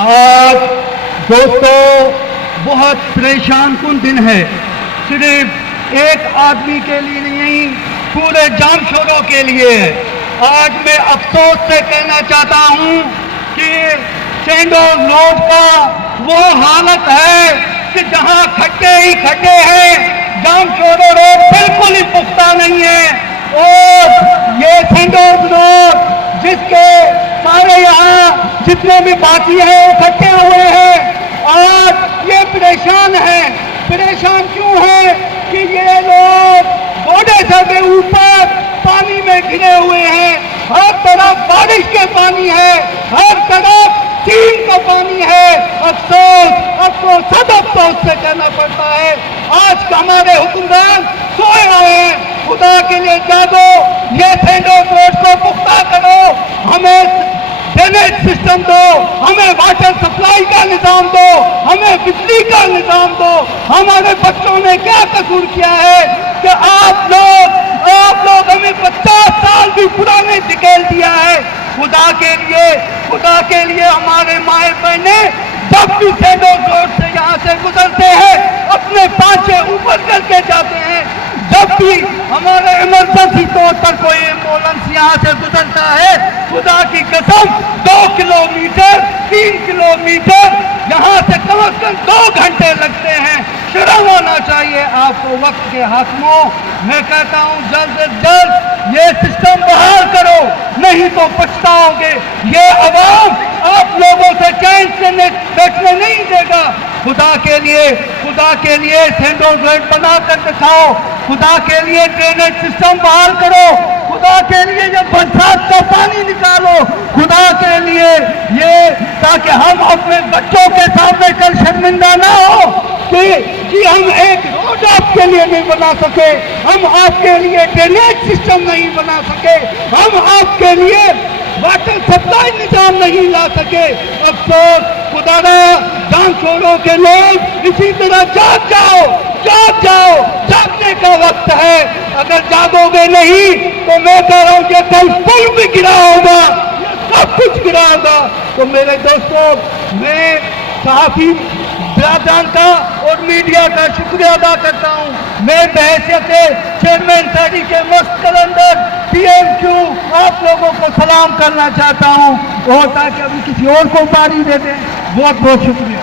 آج دوستوں بہت پریشان کن دن ہے، صرف ایک آدمی کے لیے نہیں، پورے جامشوروں کے لیے ہے۔ آج میں افسوس سے کہنا چاہتا ہوں کہ سینڈوز روڈ کا وہ حالت ہے کہ جہاں کھڈے ہی کھڈے ہیں، جامشورو روڈ بالکل ہی پختہ نہیں ہے۔ اور یہ سینڈوز روڈ جس کے سارے یہاں جتنے بھی باقی ہیں اکٹھے ہوئے ہیں، آج یہ پریشان ہیں۔ پریشان کیوں ہیں کہ یہ لوگ گوڑے سے بھی اوپر پانی میں گرے ہوئے ہیں، ہر طرف بارش کے پانی ہے، ہر طرف چین کا پانی ہے۔ افسوس سب افسوس سے کہنا پڑتا ہے، آج ہمارے حکمران سوئے ہوئے ہیں۔ خدا کے لیے جاگو، یہ سینڈوز روڈ کو پختہ کرو، ہمیں ڈرینیج سسٹم دو، ہمیں واٹر سپلائی کا نظام دو، ہمیں بجلی کا نظام دو۔ ہمارے بچوں نے کیا قصور کیا ہے کہ آپ لوگ ہمیں 50 سال بھی پرانے دکیل دیا ہے۔ خدا کے لیے ہمارے مائیں بہنیں جب بھی سینڈوز روڈ سے یہاں سے گزرتے ہیں اپنے پانچے اوپر کر کے جاتے ہیں۔ جب بھی ہمارے ایمرجنسی طور پر کوئی ایمبولینس یہاں سے گزرتا ہے، خدا کی قسم 2 کلومیٹر 3 کلومیٹر یہاں سے کم از کم 2 گھنٹے لگتے ہیں۔ شرم ہونا چاہیے آپ کو وقت کے حاکموں۔ میں کہتا ہوں جلد از جلد یہ سسٹم بحال کرو، نہیں تو پچھتاؤ گے۔ یہ عوام آپ لوگوں سے چین سے بیٹھنے نہیں دے گا۔ خدا کے لیے سینڈوز روڈ بنا کر دکھاؤ، خدا کے لیے ڈرینیج سسٹم بحال کرو، خدا کے لیے یہ برسات کا پانی نکالو، خدا کے لیے یہ تاکہ ہم اپنے بچوں کے سامنے کل شرمندہ نہ ہو کہ ہم ایک روڈ آپ کے لیے نہیں بنا سکے، ہم آپ کے لیے ڈرینیج سسٹم نہیں بنا سکے، ہم آپ کے لیے واٹر سپلائی نظام نہیں لا سکے۔ افسوس خدا را، جامشوروں کے لوگ اسی طرح جاگ جاؤ، جاگنے کا وقت ہے۔ اگر جاگو گے نہیں تو میں کہہ رہا ہوں کہ کل پل بھی گرا ہوگا، سب کچھ گرا ہوگا۔ تو میرے دوستوں، میں صحافی برادران کا اور میڈیا کا شکریہ ادا کرتا ہوں۔ میں بحیثیت چیئرمین تحریک مست قلندر PMQ آپ لوگوں کو سلام کرنا چاہتا ہوں، اور تاکہ ابھی کسی اور کو باری دے دیں۔ بہت بہت شکریہ۔